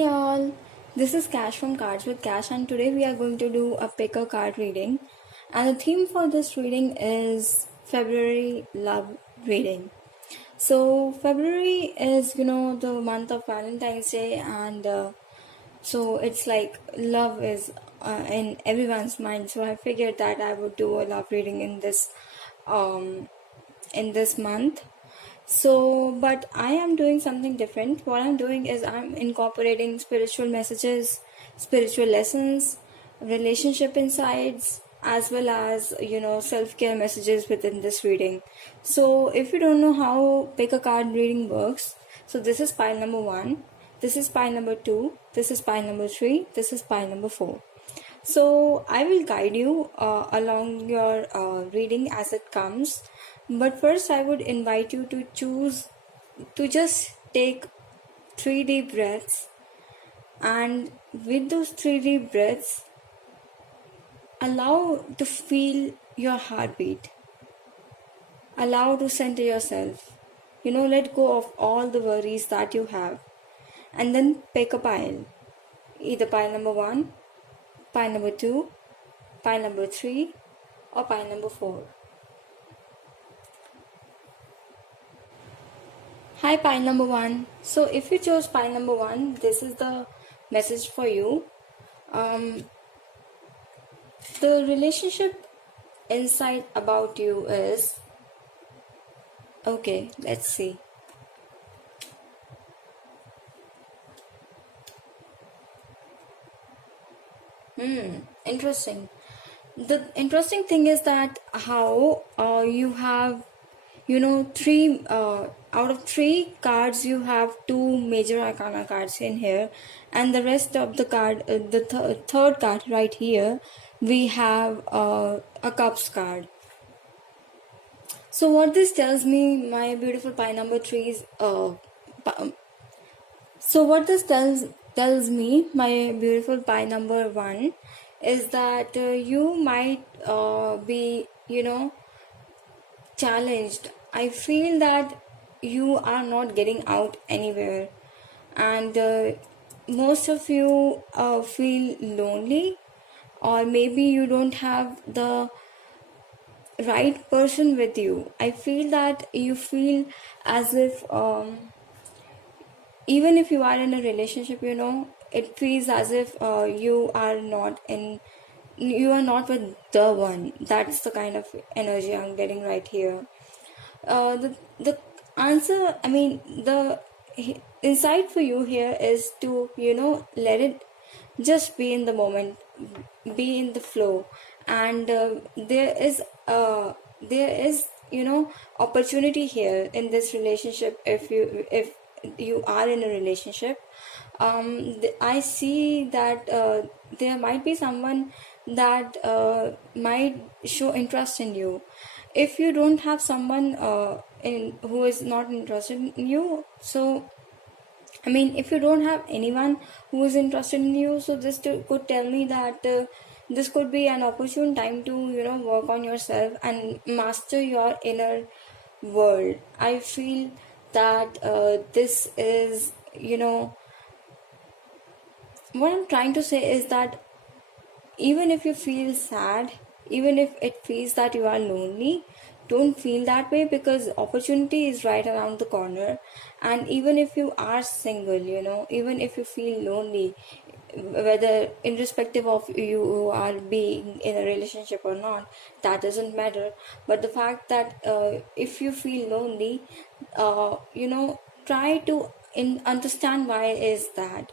Hey all, this is Cash from Cards with Cash, and today we are going to do a pick a card reading. And the theme for this reading is February love reading. So, February is, the month of Valentine's Day, and so it's like love is in everyone's mind. So, I figured that I would do a love reading um, in this month. So, but I am doing something different. What I'm doing is I'm incorporating spiritual messages, spiritual lessons, relationship insights, as well as, self-care messages within this reading. So, if you don't know how pick a card reading works, so this is pile number 1, this is pile number 2, this is pile number 3, this is pile number 4. So I will guide you along your reading as it comes. But first, I would invite you to choose to just take 3 deep breaths, and with those 3 deep breaths, allow to feel your heartbeat. Allow to center yourself. Let go of all the worries that you have, and then pick a pile, either pile number 1, pile number 2, pile number 3, or pile number 4. Hi, pile number 1. So, if you chose pile number 1, this is the message for you. The relationship insight about you is okay. Let's see. Interesting. The interesting thing is that how you have, three out of 3 cards, you have 2 major arcana cards in here, and the rest of the card, the third card right here, we have a cups card. So what this tells me, my beautiful pie number 3 is so what this tells me, my beautiful pie number 1, is that you might be, challenged. I feel that you are not getting out anywhere, and most of you feel lonely, or maybe you don't have the right person with you. I feel that you feel as if even if you are in a relationship, it feels as if you are not with the one. That's the kind of energy I'm getting right here. The answer, I mean, the insight for you here is to, let it just be in the moment, be in the flow, and there is opportunity here in this relationship. If you are in a relationship, I see that there might be someone that might show interest in you. If you don't have someone who is not interested in you, so I mean, if you don't have anyone who is interested in you, so this could tell me that this could be an opportune time to work on yourself and master your inner world. I feel that this is what I'm trying to say is that even if you feel sad, even if it feels that you are lonely, don't feel that way, because opportunity is right around the corner. And even if you are single, even if you feel lonely, whether irrespective of you are being in a relationship or not, that doesn't matter. But the fact that if you feel lonely, try to understand why it is that.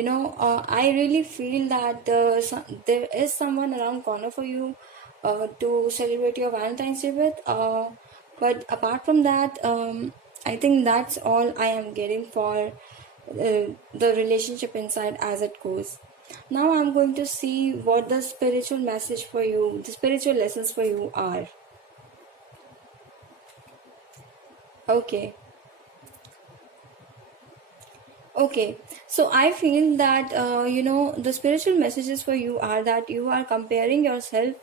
I really feel that there is someone around corner for you to celebrate your Valentine's Day with. But apart from that, I think that's all I am getting for the relationship inside as it goes. Now I'm going to see what the spiritual message for you, the spiritual lessons for you are. Okay. Okay, so I feel that the spiritual messages for you are that you are comparing yourself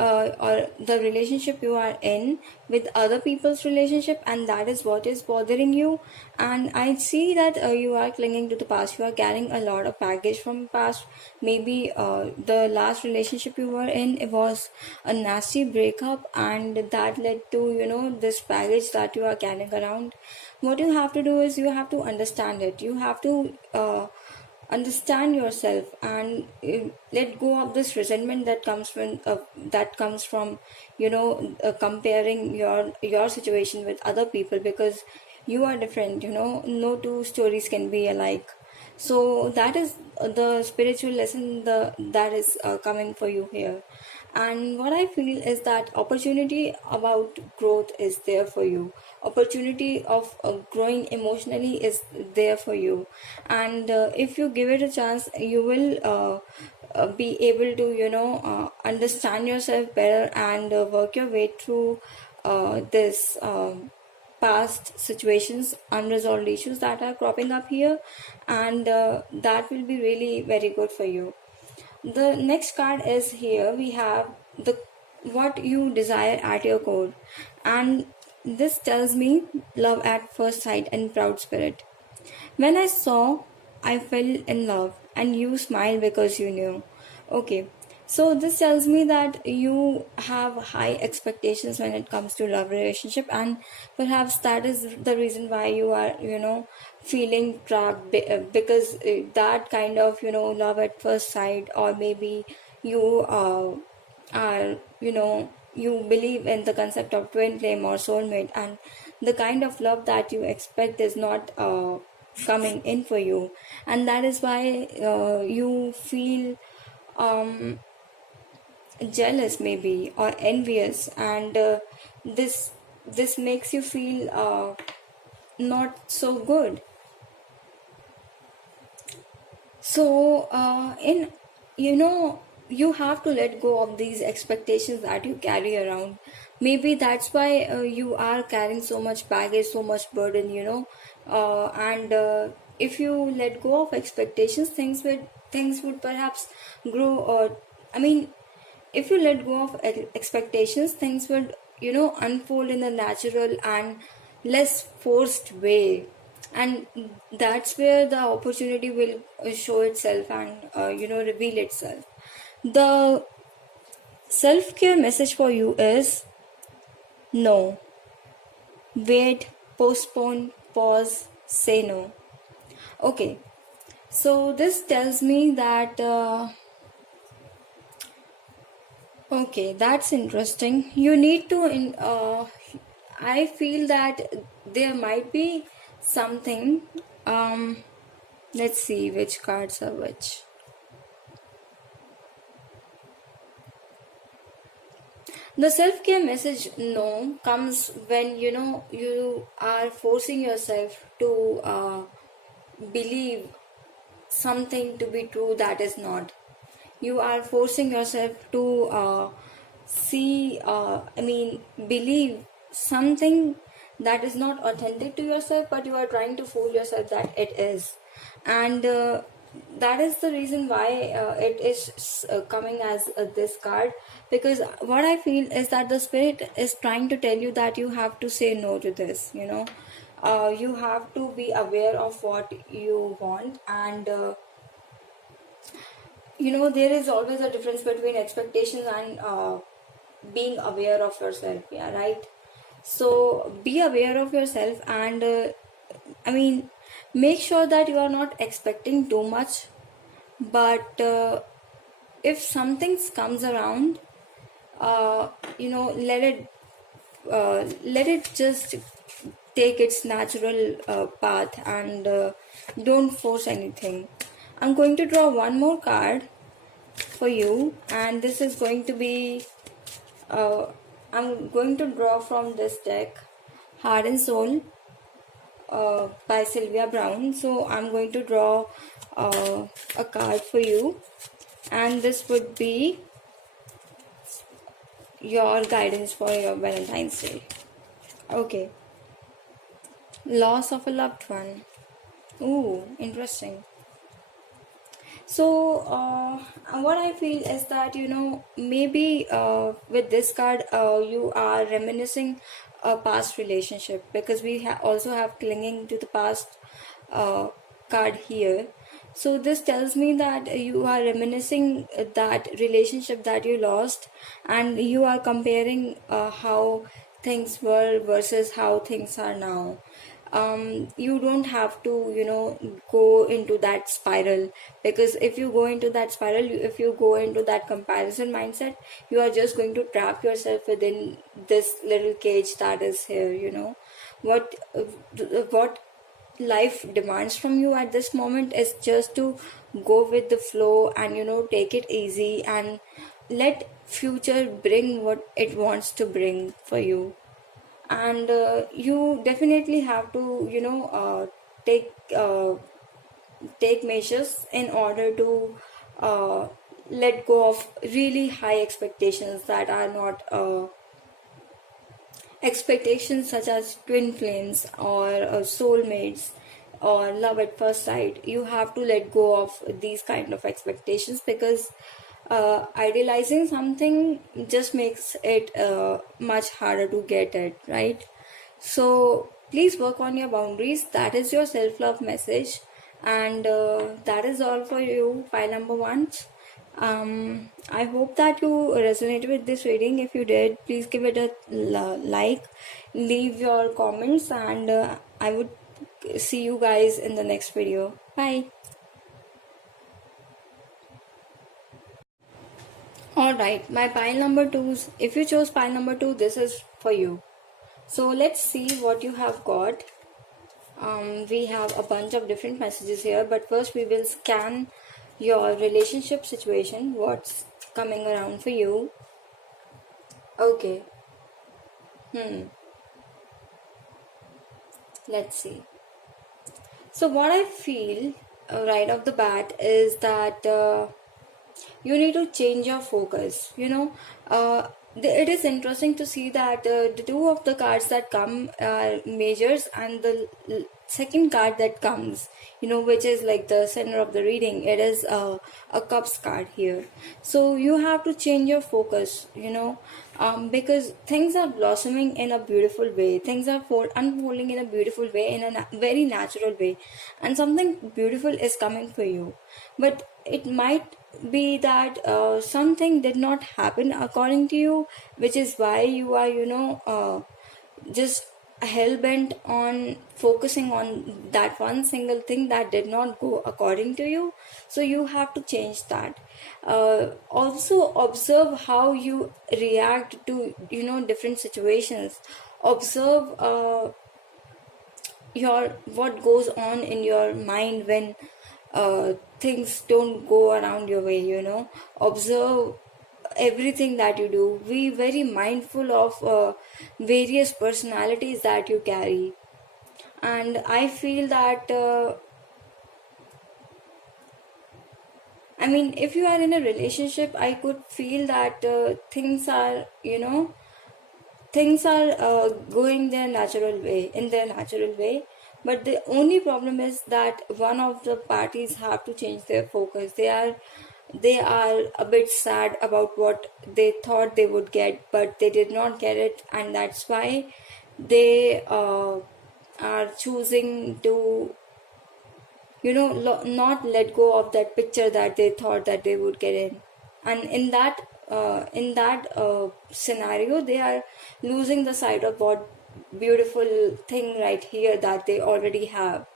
or the relationship you are in with other people's relationship, and that is what is bothering you. And I see that you are clinging to the past, you are carrying a lot of baggage from past. Maybe the last relationship you were in, it was a nasty breakup, and that led to this baggage that you are carrying around. What you have to do is you have to understand it. You have to understand yourself and let go of this resentment that comes from comparing your situation with other people, because you are different. No two stories can be alike. So that is the spiritual lesson that is coming for you here. And what I feel is that opportunity about growth is there for you. Opportunity of growing emotionally is there for you. And if you give it a chance, you will be able to understand yourself better and work your way through this past situations, unresolved issues that are cropping up here. And that will be really very good for you. The next card is here. We have the what you desire at your core, and this tells me love at first sight and proud spirit. When I saw, I fell in love, and you smiled because you knew. Okay, so this tells me that you have high expectations when it comes to love relationship, and perhaps that is the reason why you are, feeling trapped because that kind of, love at first sight, or maybe you are, you believe in the concept of twin flame or soulmate, and the kind of love that you expect is not coming in for you, and that is why you feel jealous maybe or envious, and this makes you feel not so good. So in you have to let go of these expectations that you carry around. Maybe that's why you are carrying so much baggage, so much burden, and if you let go of expectations, things would perhaps grow. Or I mean, if you let go of expectations, things would unfold in a natural and less forced way, and that's where the opportunity will show itself and reveal itself. The self-care message for you is no, wait, postpone, pause, say no. Okay, so this tells me that okay, that's interesting. You need to I feel that there might be something. Let's see which cards are which. The self-care message no comes when you are forcing yourself to believe something to be true that is not. You are forcing yourself to believe something that is not authentic to yourself, but you are trying to fool yourself that it is. And that is the reason why it is coming as this card, because what I feel is that the spirit is trying to tell you that you have to say no to this. You have to be aware of what you want, and there is always a difference between expectations and being aware of yourself. Yeah, right. So be aware of yourself, and make sure that you are not expecting too much. But if something comes around, let it just take its natural path, and don't force anything. I'm going to draw one more card for you, and this is going to be I'm going to draw from this deck, Heart and Soul by Sylvia Brown. So I'm going to draw a card for you, and this would be your guidance for your Valentine's Day. Okay. Loss of a loved one. Ooh, interesting. So, what I feel is that, maybe with this card, you are reminiscing a past relationship, because we also have clinging to the past uh, card here. So, this tells me that you are reminiscing that relationship that you lost, and you are comparing how things were versus how things are now. You don't have to go into that spiral, because if you go into that spiral, if you go into that comparison mindset, you are just going to trap yourself within this little cage that is here. What what life demands from you at this moment is just to go with the flow, and take it easy, and let future bring what it wants to bring for you. And you definitely have to take take measures in order to uh, let go of really high expectations that are not expectations, such as twin flames or soulmates or love at first sight. You have to let go of these kind of expectations, because idealizing something just makes it much harder to get it right. So please work on your boundaries. That is your self-love message, and that is all for you, file number one. I hope that you resonated with this reading. If you did, please give it a like, leave your comments, and I would see you guys in the next video. Bye. Alright, my pile number two. If you chose pile number two, this is for you. So let's see what you have got. We have a bunch of different messages here, but first we will scan your relationship situation, what's coming around for you. Okay. Let's see. So what I feel right off the bat is that you need to change your focus. It is interesting to see that the two of the cards that come are majors, and the second card that comes, which is like the center of the reading, it is a cups card here. So you have to change your focus, because things are blossoming in a beautiful way, things are unfolding in a beautiful way, in a very natural way, and something beautiful is coming for you. But it might be that something did not happen according to you, which is why you are just hell-bent on focusing on that one single thing that did not go according to you. So you have to change that. Also observe how you react to different situations. Observe your what goes on in your mind when things don't go around your way. Observe everything that you do. Be very mindful of various personalities that you carry. And I feel that if you are in a relationship, I could feel that things are going their natural way, in their natural way. But the only problem is that one of the parties have to change their focus. They are a bit sad about what they thought they would get, but they did not get it, and that's why they are choosing to not let go of that picture that they thought that they would get in. And in that scenario, they are losing the sight of what beautiful thing right here that they already have.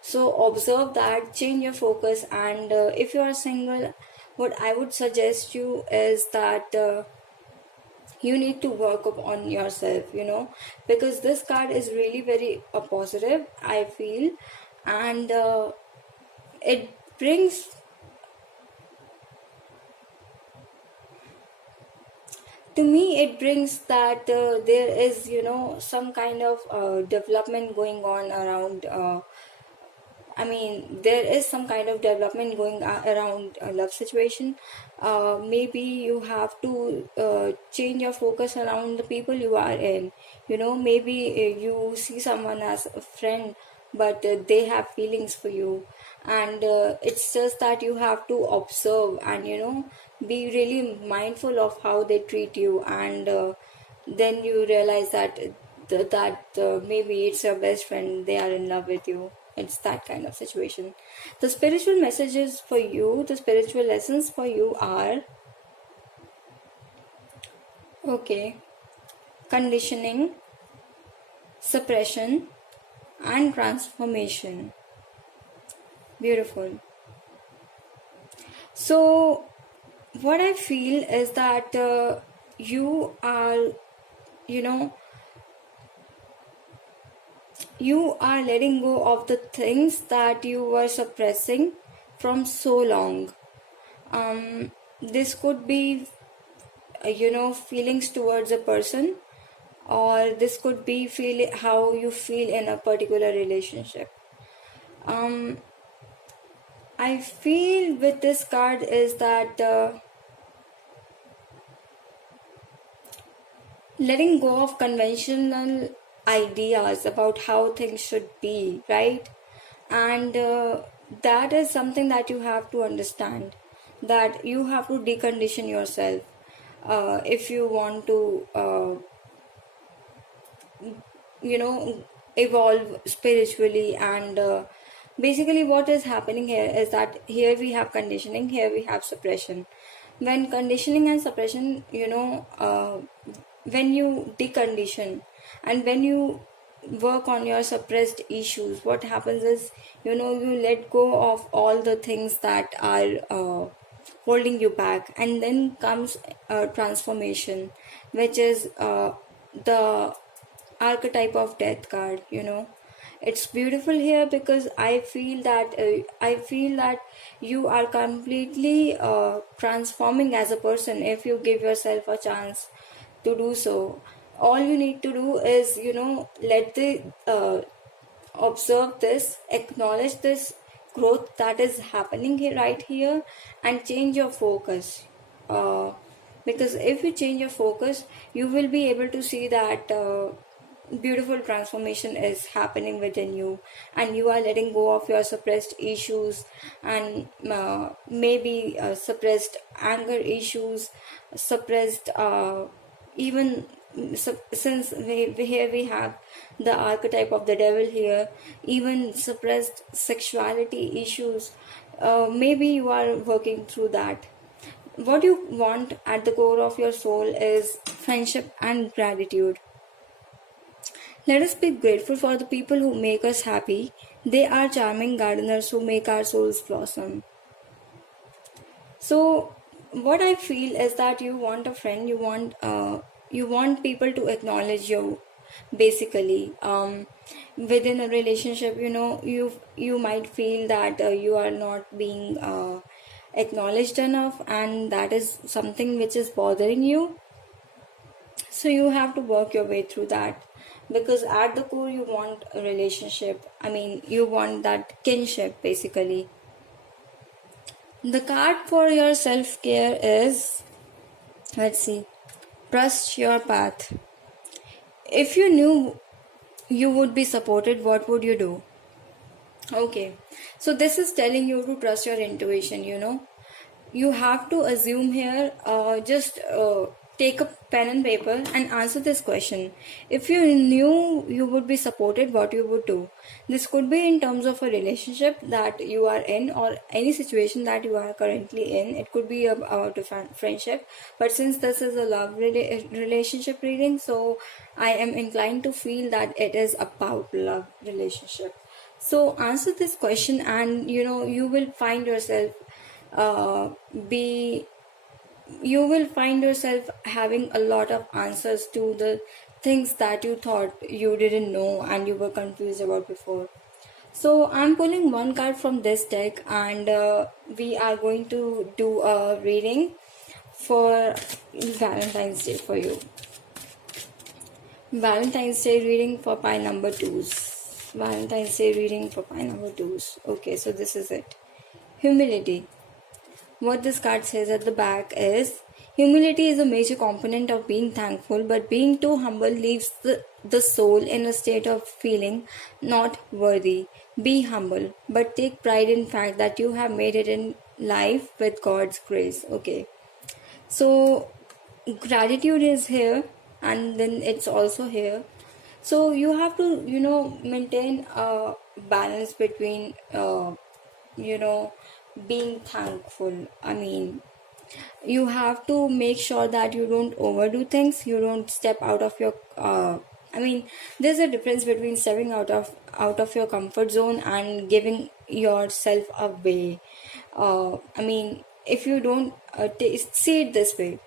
So observe that, change your focus, and if you are single, what I would suggest you is that you need to work up on yourself, because this card is really very positive, I feel. And it brings to me, it brings that there is some kind of development going on around there is some kind of development going around a love situation. Maybe you have to change your focus around the people you are in. Maybe you see someone as a friend but they have feelings for you. And it's just that you have to observe and be really mindful of how they treat you. And then you realize that maybe it's your best friend, they are in love with you. It's that kind of situation. The spiritual messages for you, the spiritual lessons for you are, okay, conditioning, suppression, and transformation. Beautiful. So what I feel is that you are, you know you are letting go of the things that you were suppressing from so long. This could be feelings towards a person, or this could be how you feel in a particular relationship. I feel with this card is that letting go of conventional ideas about how things should be, right? And that is something that you have to understand, that you have to decondition yourself if you want to evolve spiritually. And basically what is happening here is that here we have conditioning, here we have suppression. When conditioning and suppression, when you decondition and when you work on your suppressed issues, what happens is you let go of all the things that are holding you back. And then comes transformation, which is the archetype of death card. It's beautiful here because I feel that you are completely transforming as a person if you give yourself a chance to do so. All you need to do is let the observe this, acknowledge this growth that is happening here, right here, and change your focus. Because if you change your focus, you will be able to see that beautiful transformation is happening within you, and you are letting go of your suppressed issues, and maybe suppressed anger issues, suppressed even since here we have the archetype of the devil here, even suppressed sexuality issues. Maybe you are working through that. What you want at the core of your soul is friendship and gratitude. Let us be grateful for the people who make us happy. They are charming gardeners who make our souls blossom. So what I feel is that you want a friend, you want people to acknowledge you. Basically, within a relationship, you might feel that you are not being acknowledged enough, and that is something which is bothering you. So you have to work your way through that, because at the core you want a relationship. You want that kinship, basically. The card for your self-care is, let's see, trust your path. If you knew you would be supported, what would you do? Okay, so this is telling you to trust your intuition. You have to assume here, just take a pen and paper and answer this question. If you knew you would be supported, what you would do? This could be in terms of a relationship that you are in, or any situation that you are currently in. It could be about a friendship, but since this is a love relationship reading, so I am inclined to feel that it is about love relationship. So answer this question, and you will find yourself you will find yourself having a lot of answers to the things that you thought you didn't know and you were confused about before. So I'm pulling one card from this deck, and we are going to do a reading for Valentine's Day for you. Valentine's Day reading for pile number 2s. Valentine's Day reading for pile number 2s. Okay, so this is it. Humility. What this card says at the back is, humility is a major component of being thankful, but being too humble leaves the the soul in a state of feeling not worthy. Be humble, but take pride in fact that you have made it in life with God's grace. Okay. So gratitude is here, and then it's also here. So you have to, maintain a balance between, you know, being thankful. I mean, you have to make sure that you don't overdo things, you don't step out of your I mean, there's a difference between stepping out of your comfort zone and giving yourself away. I mean, if you don't see it this way,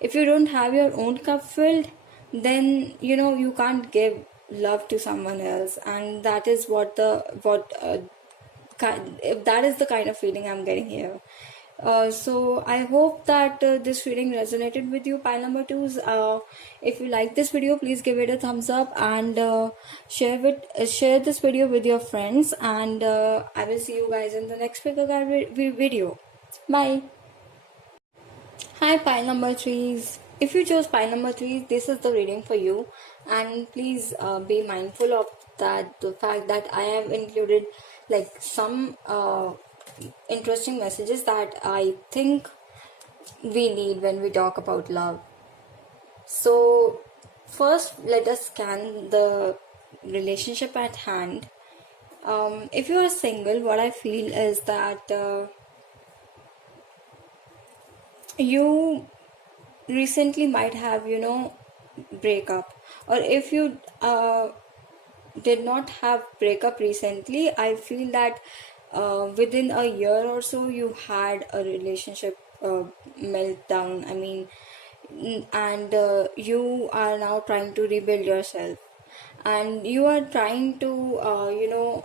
if you don't have your own cup filled, then you can't give love to someone else, and that is if that is the kind of feeling I'm getting here. So I hope that this reading resonated with you, pile number twos. If you like this video, please give it a thumbs up and share this video with your friends. And I will see you guys in the next video. Bye. Hi, pile number threes. If you chose pile number three, this is the reading for you, and please be mindful of the fact that I have included like some interesting messages that I think we need when we talk about love. So first, let us scan the relationship at hand. If you are single, what I feel is that you recently might have break up, or if you did not have breakup recently, I feel that within a year or so you had a relationship meltdown. I mean, and you are now trying to rebuild yourself, and you are trying to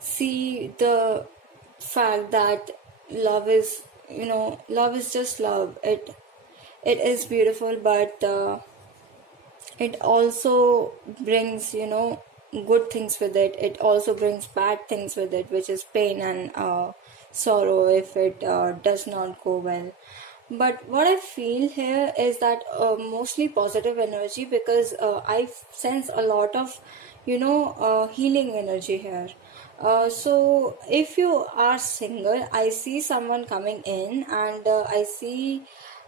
see the fact that love is love is just love. It is beautiful, but it also brings good things with it. It also brings bad things with it, which is pain and sorrow if it does not go well. But what I feel here is that mostly positive energy, because I sense a lot of healing energy here. So if you are single, I see someone coming in, and I see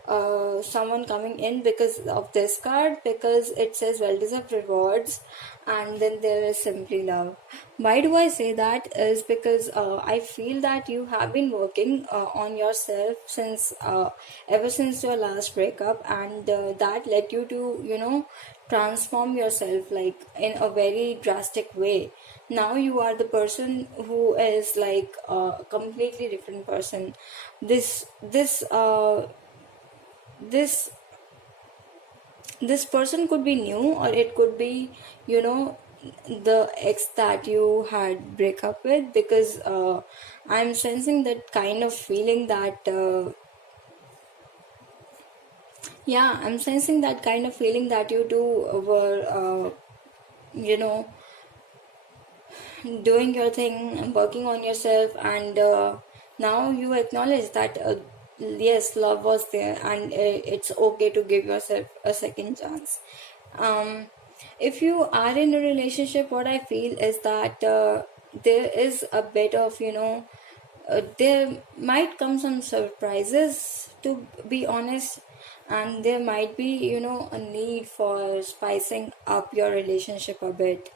someone coming in because of this card, because it says well deserved rewards, and then there is simply love. Why do I say that? Is because I feel that you have been working on yourself since ever since your last breakup, and that led you to transform yourself like in a very drastic way. Now you are the person who is like a completely different person. This person could be new, or it could be the ex that you had break up with, because I'm sensing that kind of feeling that I'm sensing that kind of feeling that you two were you know doing your thing, working on yourself, and now you acknowledge that yes, love was there, and it's okay to give yourself a second chance. If you are in a relationship, what I feel is that there is a bit of there might come some surprises, to be honest, and there might be a need for spicing up your relationship a bit.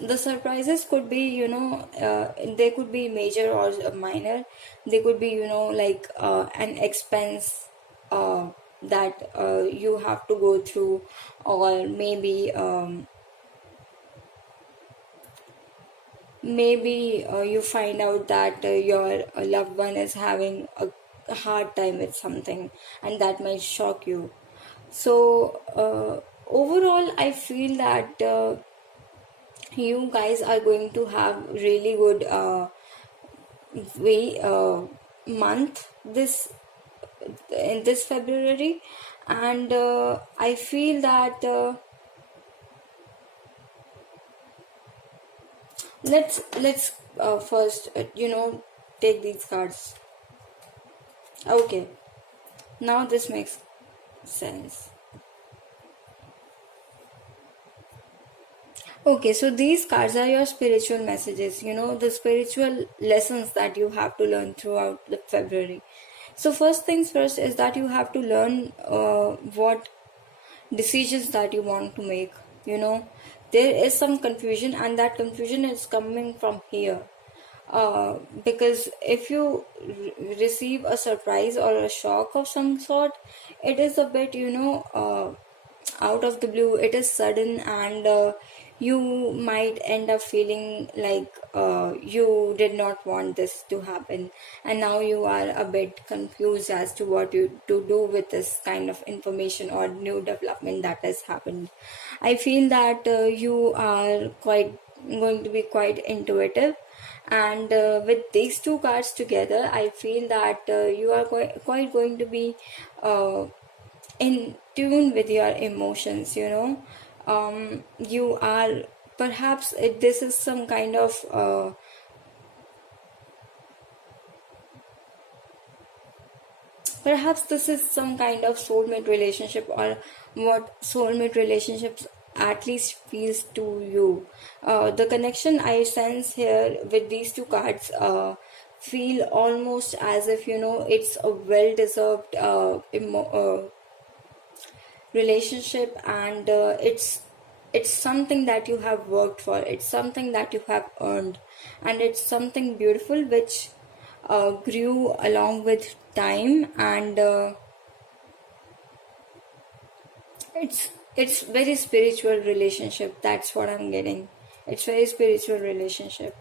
The surprises could be they could be major or minor. They could be like an expense that you have to go through, or maybe you find out that your loved one is having a hard time with something, and that might shock you. So overall I feel that you guys are going to have really good way month in this February, and I feel that let's first take these cards. Okay, now this makes sense. Okay, so these cards are your spiritual messages, the spiritual lessons that you have to learn throughout the February. So first things first is that you have to learn what decisions that you want to make. you know there is some confusion, and that confusion is coming from here. Because if you receive a surprise or a shock of some sort, it is a bit, out of the blue, it is sudden, and you might end up feeling like you did not want this to happen, and now you are a bit confused as to what you to do with this kind of information or new development that has happened. I feel that you are quite going to be quite intuitive, and with these two cards together, I feel that you are quite going to be uh, in tune with your emotions. You are, perhaps this is some kind of perhaps this is some kind of soulmate relationship, or what soulmate relationships at least feels to you. The connection I sense here with these two cards feel almost as if, it's a well deserved relationship, and it's something that you have worked for, it's something that you have earned, and it's something beautiful which grew along with time, and it's very spiritual relationship. That's what I'm getting. It's very spiritual relationship.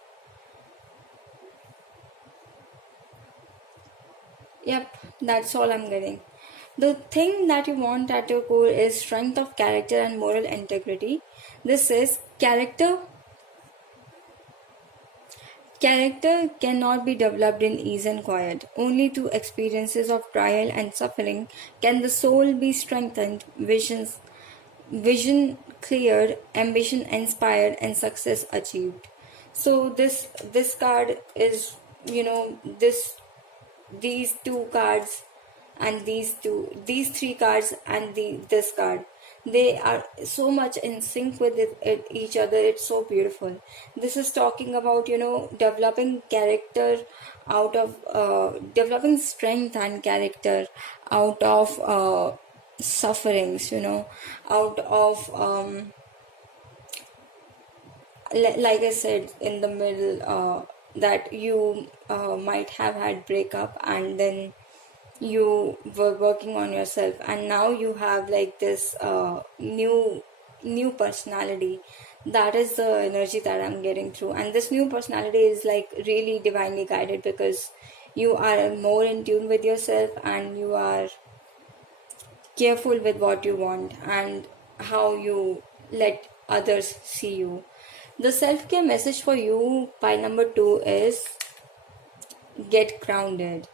Yep, that's all I'm getting. The thing that you want at your core is strength of character and moral integrity. This is character. Character cannot be developed in ease and quiet. Only through experiences of trial and suffering can the soul be strengthened, vision cleared, ambition inspired, and success achieved. So this card is, this these two cards, and these three cards, and this card, they are so much in sync with each other. It's so beautiful. This is talking about, developing character out of developing strength and character out of sufferings, out of like I said in the middle, that you might have had breakup, and then you were working on yourself, and now you have like this new personality. That is the energy that I'm getting through, and this new personality is like really divinely guided, because you are more in tune with yourself, and you are careful with what you want and how you let others see you. The self-care message for you, pile number 2, is get grounded.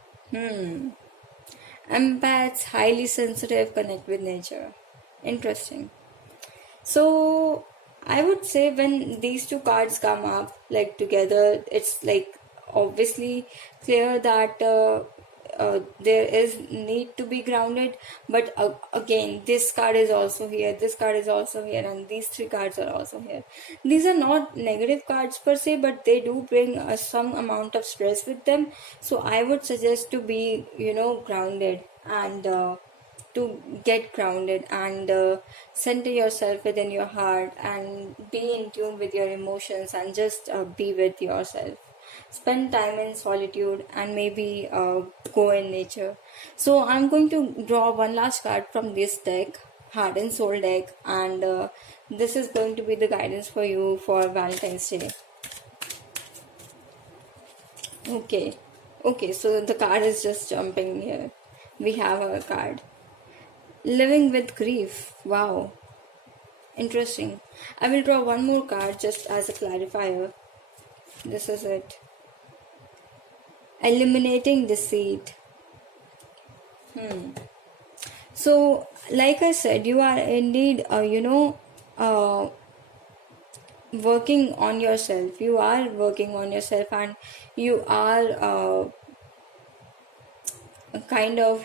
Empaths, highly sensitive, connect with nature. Interesting. So I would say when these two cards come up like together, it's like obviously clear that there is need to be grounded. But again, this card is also here, this card is also here, and these three cards are also here. These are not negative cards per se, but they do bring some amount of stress with them. So I would suggest to be, grounded, and to get grounded, and center yourself within your heart, and be in tune with your emotions, and just be with yourself. Spend time in solitude, and maybe go in nature. So I'm going to draw one last card from this deck, Heart and Soul deck, and this is going to be the guidance for you for Valentine's Day. Okay, so the card is just jumping here. We have our card. Living with grief. Wow. Interesting. I will draw one more card just as a clarifier. This is it. Eliminating deceit. So, like I said, you are indeed, working on yourself. You are working on yourself, and you are kind of,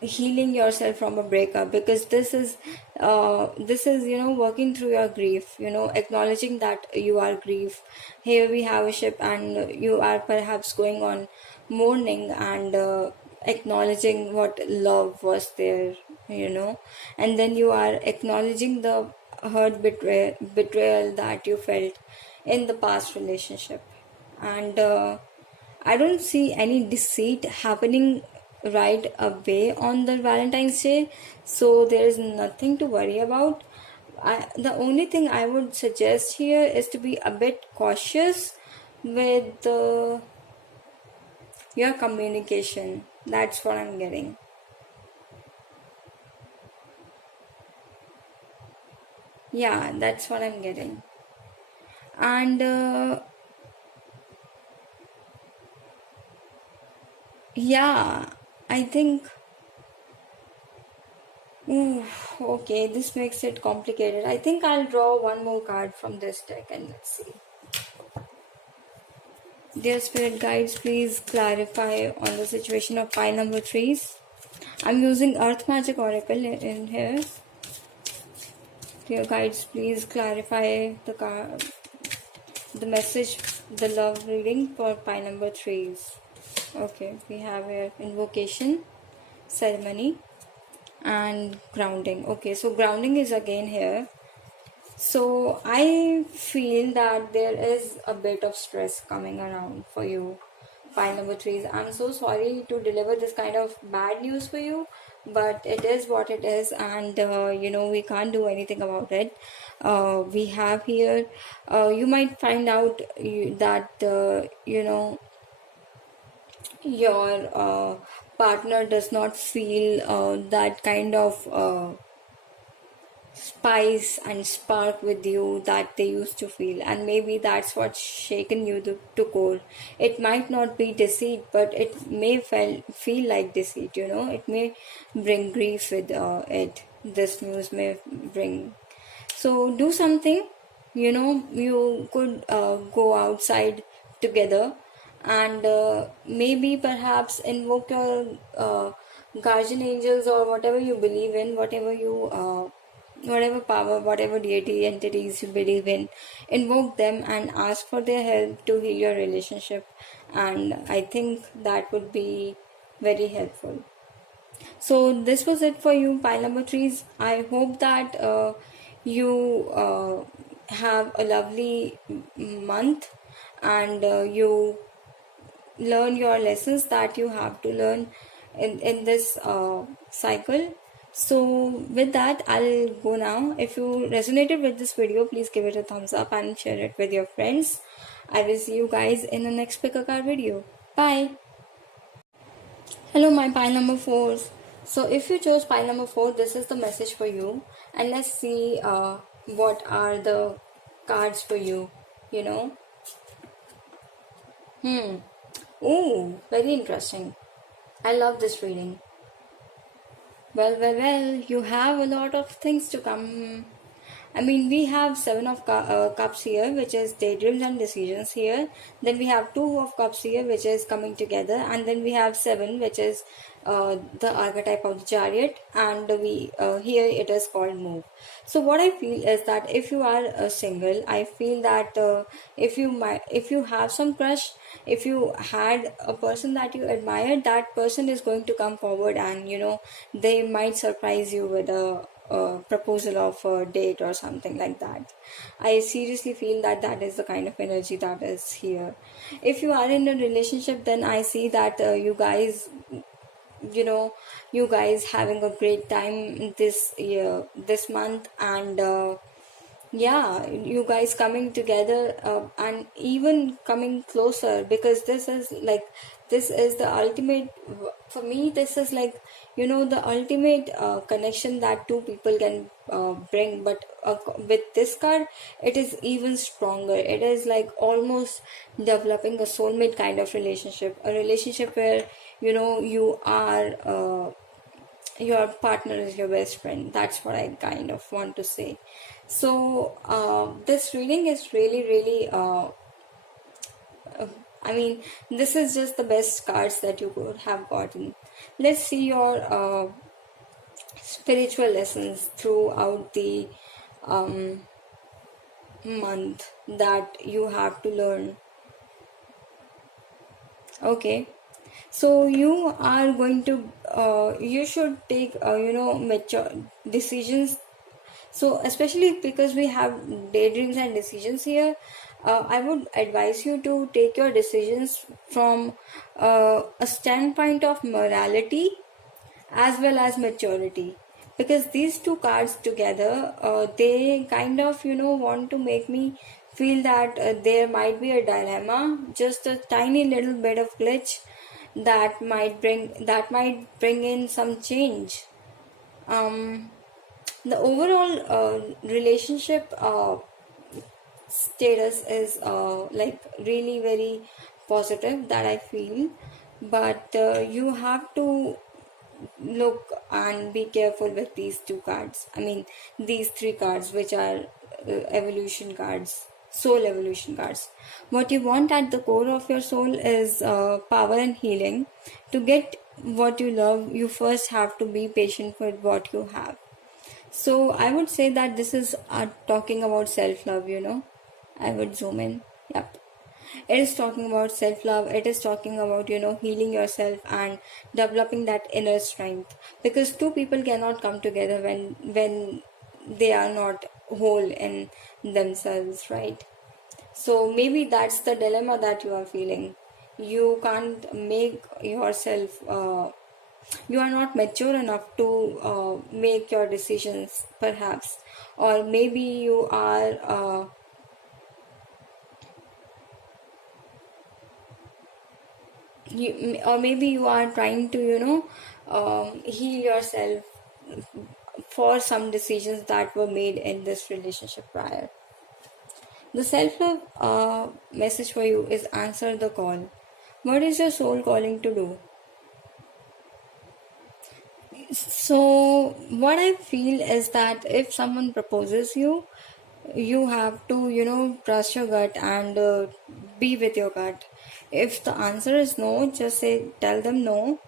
healing yourself from a breakup, because this is working through your grief, acknowledging that you are grief. Here we have a ship, and you are perhaps going on mourning, and acknowledging what love was there, and then you are acknowledging the hurt, betrayal that you felt in the past relationship. And I don't see any deceit happening right away on the Valentine's Day, so there is nothing to worry about. The only thing I would suggest here is to be a bit cautious with your communication. That's what I'm getting. Yeah, that's what I'm getting. And yeah, I think. Ooh, okay, this makes it complicated. I think I'll draw one more card from this deck and let's see. Dear Spirit Guides, please clarify on the situation of pile number 3. I'm using Earth Magic Oracle in here. Dear Guides, please clarify the message, the love reading for pile number 3. Okay, we have here invocation, ceremony, and grounding. Okay, so grounding is again here. So I feel that there is a bit of stress coming around for you, pile number 3. I'm so sorry to deliver this kind of bad news for you, but it is what it is, and we can't do anything about it. We have here, you might find out that your partner does not feel that kind of spice and spark with you that they used to feel, and maybe that's what's shaken you to core. It might not be deceit, but it may feel like deceit. It may bring grief with it. This news may bring. So do something. You could go outside together, and maybe perhaps invoke your guardian angels, or whatever you believe in, whatever power, whatever deity entities you believe in. Invoke them and ask for their help to heal your relationship, and I think that would be very helpful. So this was it for you, pile number 3. I hope that you have a lovely month, and you learn your lessons that you have to learn in this cycle. So with that, I'll go now. If you resonated with this video, please give it a thumbs up and share it with your friends. I will see you guys in the next pick a card video. Bye. Hello, my pile number 4. So if you chose pile number 4, this is the message for you, and let's see what are the cards for you. Oh, very interesting. I love this reading. Well, you have a lot of things to come. I mean, we have 7 of cups here, which is daydreams and decisions here. Then we have 2 of cups here, which is coming together. And then we have 7, which is the archetype of the chariot. And we here it is called move. So what I feel is that if you are single, I feel that if you have some crush, if you had a person that you admire, that person is going to come forward, and they might surprise you with a proposal of a date or something like that. I seriously feel that that is the kind of energy that is here. If you are in a relationship, then I see that you guys having a great time this year, this month, and yeah, you guys coming together, and even coming closer, because this is the ultimate. For me, this is like the ultimate connection that two people can bring. But with this card, it is even stronger. It is like almost developing a soulmate kind of relationship, a relationship where you are your partner is your best friend. That's what I kind of want to say. So this reading is really I mean, this is just the best cards that you could have gotten. Let's see your spiritual lessons throughout the um, month that you have to learn. Okay, so you are going to you should take mature decisions. So especially because we have daydreams and decisions here, I would advise you to take your decisions from a standpoint of morality as well as maturity, because these two cards together, they kind of want to make me feel that there might be a dilemma, just a tiny little bit of glitch that might bring in some change. um the overall relationship status is like really very positive, that I feel. But you have to look and be careful with these two cards. I mean, these three cards, which are evolution cards, soul evolution cards. What you want at the core of your soul is power and healing. To get what you love, you first have to be patient with what you have. So I would say that this is talking about self-love. I would zoom in. Yep. It is talking about self-love. It is talking about, healing yourself and developing that inner strength. Because two people cannot come together when they are not whole in themselves, right? So maybe that's the dilemma that you are feeling. You can't make yourself you are not mature enough to make your decisions, perhaps. Or maybe you are or maybe you are trying to heal yourself for some decisions that were made in this relationship prior. The self-love message for you is answer the call. What is your soul calling to do? So what I feel is that if someone proposes you, you have to trust your gut and be with your gut. If the answer is no, just tell them no.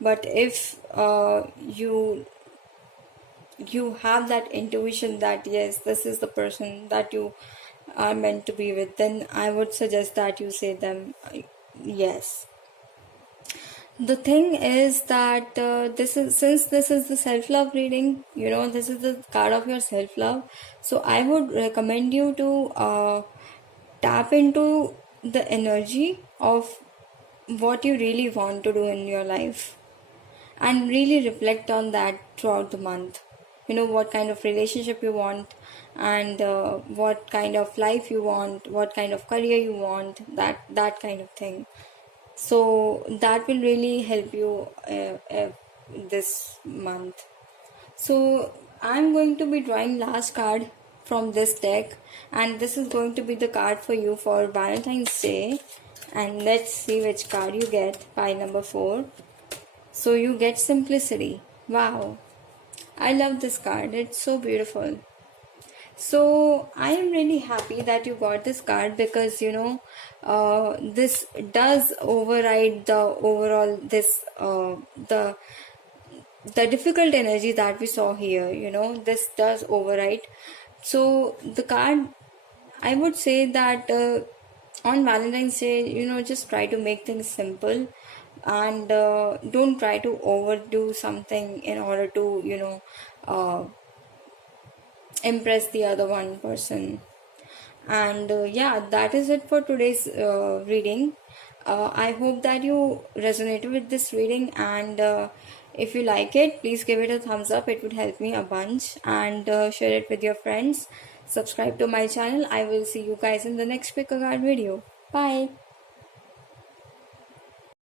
But if you have that intuition that yes, this is the person that you are meant to be with, then I would suggest that you say them yes. The thing is that this is the self-love reading, this is the card of your self-love. So I would recommend you to tap into the energy of what you really want to do in your life, and really reflect on that throughout the month. What kind of relationship you want, and what kind of life you want, what kind of career you want, that kind of thing. So that will really help you this month. So I'm going to be drawing last card from this deck, and this is going to be the card for you for Valentine's Day. And let's see which card you get by number 4. So you get simplicity. Wow, I love this card, it's so beautiful. So I am really happy that you got this card, because this does override the overall the difficult energy that we saw here. This does override. So the card, I would say that on Valentine's Day, just try to make things simple, and don't try to overdo something in order to impress the other one person. And yeah, that is it for today's reading. I hope that you resonated with this reading, and if you like it, please give it a thumbs up. It would help me a bunch. And share it with your friends. Subscribe to my channel. I will see you guys in the next pick a card video. Bye.